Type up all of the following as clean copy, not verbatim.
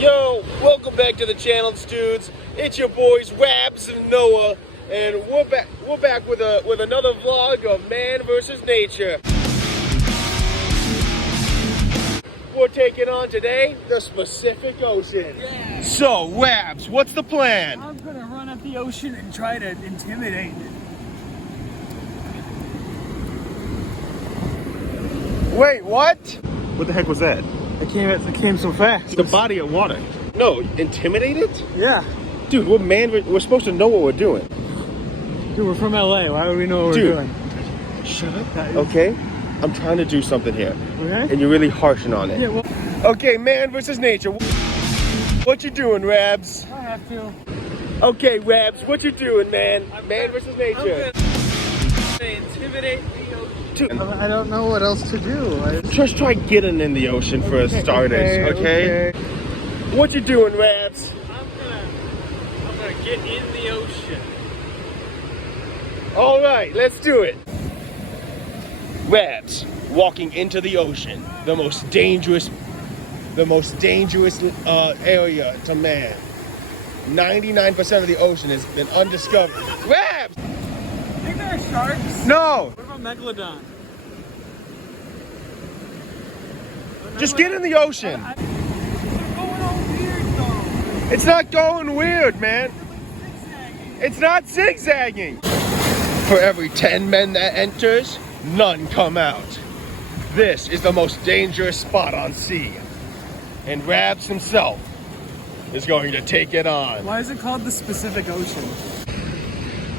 Yo, welcome back to the channel, dudes. It's your boys Rabs and Noah, and we're back with another vlog of man versus nature. We're taking on today the Pacific Ocean. Yeah. So, Rabs, what's the plan? I'm gonna run up the ocean and try to intimidate it. Wait, what? What the heck was that? It came so fast. The body of water. No, intimidate it? Yeah. Dude, we're supposed to know what we're doing. Dude, we're from LA. Why would we know what we're doing? Shut up. Okay? I'm trying to do something here. Okay. And you're really harshing on it. Yeah, well, Okay, man versus nature. What you doing, Rabs? I have to. Okay, Rabs, what you doing, man? Man versus nature. I'm gonna intimidate the ocean. Dude, I don't know what else to do. just try getting in the ocean for starters, okay? What you doing, Rabs? I'm gonna get in the ocean. All right, let's do it. Rabs, walking into the ocean, the most dangerous area to man. 99% of the ocean has been undiscovered. Rabs! Think there are sharks? No! What about megladon? Just get in the ocean. They're going all weird though. It's not going weird, man. It's not zigzagging. For every 10 men that enters, none come out. This is the most dangerous spot on sea. And Rabs himself is going to take it on. Why is it called the Pacific Ocean?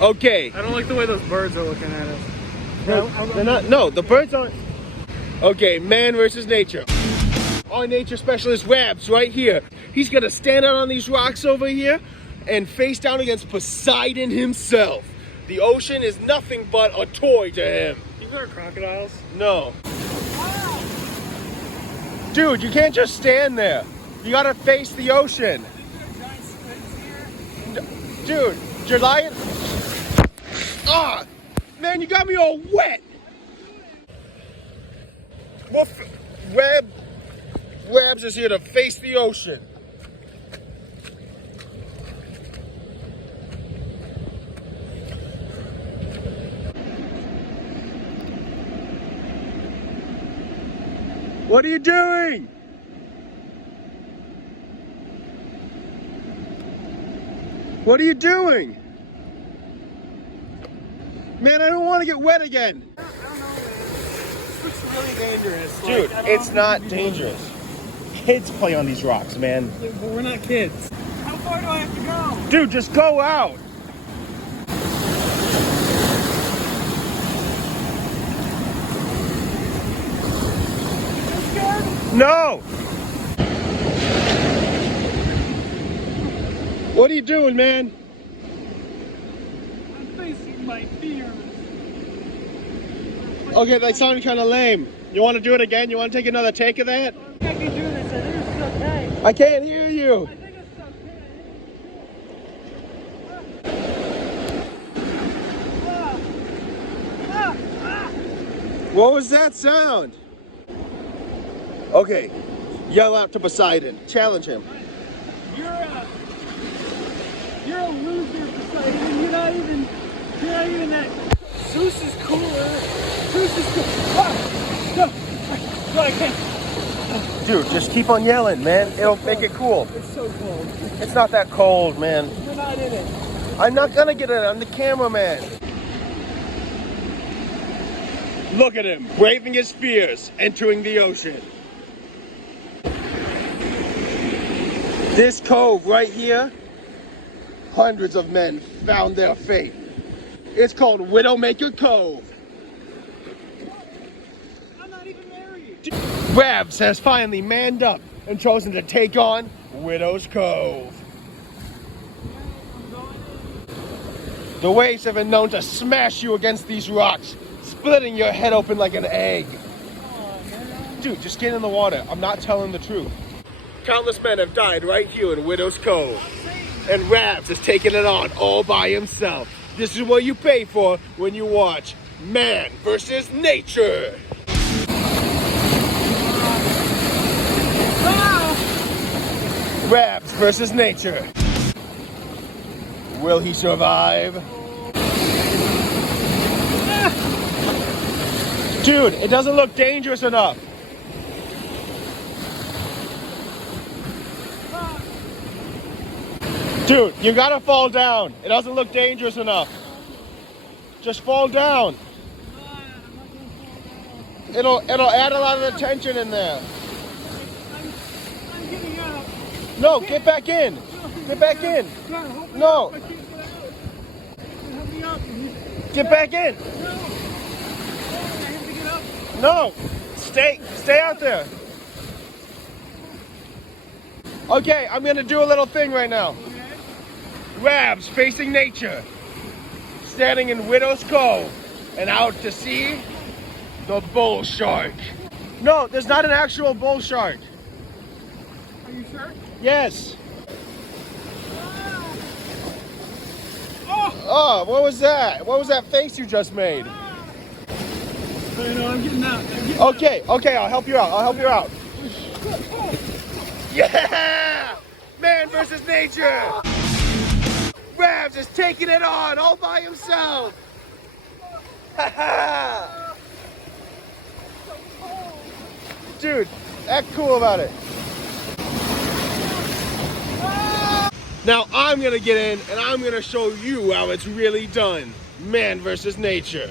Okay. I don't like the way those birds are looking at us. They're not, no, the birds aren't. Okay, man versus nature. Our nature specialist Rabs right here. He's gonna stand out on these rocks over here and face down against Poseidon himself. The ocean is nothing but a toy to him. These are crocodiles. No. Dude, you can't just stand there. You gotta face the ocean. Giant squids here. Dude, you're lying. Ah, man, you got me all wet. Well, Rabs is here to face the ocean. What are you doing? What are you doing? Man, I don't want to get wet again. I don't know. This looks really dangerous. Dude, Like, it's not dangerous. Kids play on these rocks, man. But we're not kids. How far do I have to go? Dude, just go out. You scared? No. What are you doing, man? I'm facing my fears. Okay, that sounded kind of lame. You want to do it again? You want to take another take of that? I can do this. I think it's okay. I can't hear you. I think it's okay. What was that sound? Okay, yell out to Poseidon. Challenge him. You're a loser, Poseidon. You're not even that. Zeus is cooler. Zeus is cool. No, I can't. Dude, just keep on yelling, man. It'll make it cool. It's so cold. It's not that cold, man. You're not in it. I'm not gonna get it. I'm the cameraman. Look at him, braving his fears, entering the ocean. This cove right here, hundreds of men found their fate. It's called Widowmaker Cove. I'm not even married. Rabs has finally manned up and chosen to take on Widow's Cove. The waves have been known to smash you against these rocks, splitting your head open like an egg. Dude, just get in the water. I'm not telling the truth. Countless men have died right here in Widow's Cove. And Rabs has taken it on all by himself. This is what you pay for when you watch Man versus Nature. Rabs versus nature. Will he survive? Dude, it doesn't look dangerous enough. Dude, you gotta fall down. It doesn't look dangerous enough. Just fall down. It'll add a lot of attention in there. I'm getting out. No, get back in. Get back in. No. Help me up. Get back in. No. I have to get up. No. Stay out there. Okay, I'm gonna do a little thing right now. Okay. Rabs facing nature. Standing in Widow's Cove and out to sea, the bull shark. No, there's not an actual bull shark. Are you sure? Yes. Oh! Oh, what was that? What was that face you just made? I know, I'm getting out. Okay, I'll help you out. Yeah! Man versus nature! Rabs is taking it on all by himself! Dude, act cool about it. Now I'm gonna get in and I'm gonna show you how it's really done. Man versus nature.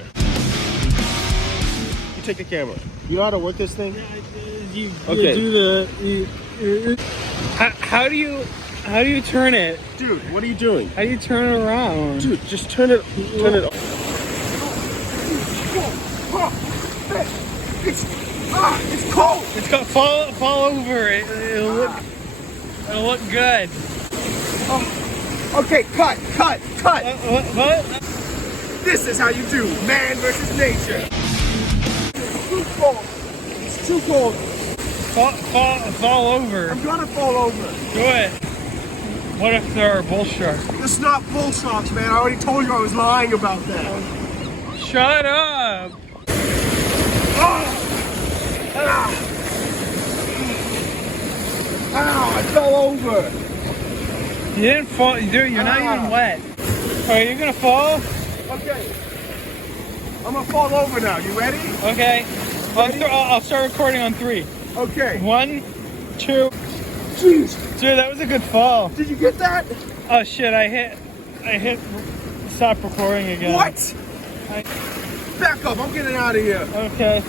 You take the camera. You know how to work this thing? You Okay. do the. How do you turn it? Dude, what are you doing? How do you turn it around? Dude, just turn it off. It's cold. It's got fall over. It'll look good. Okay, cut. What? This is how you do man versus nature. Too cold. It's too cold. Fall over. I'm gonna fall over. Do it. What if there are bull sharks? This is not bull sharks, man. I already told you I was lying about that. Shut up. Ow, I fell over. You didn't fall. Dude, you're not even wet. Are you gonna fall? Okay. I'm gonna fall over now. You ready? Okay. I'll start recording on 3. Okay. 1, 2. Jeez. Dude, that was a good fall. Did you get that? Oh shit! I hit. Stop recording again. What? Back up. I'm getting out of here. Okay.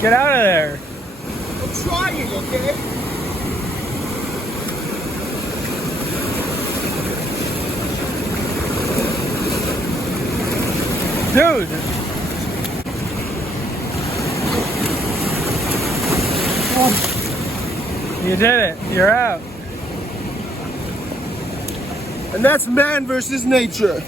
Get out of there. I'm trying, okay? Dude. You did it. You're out. And that's man versus nature.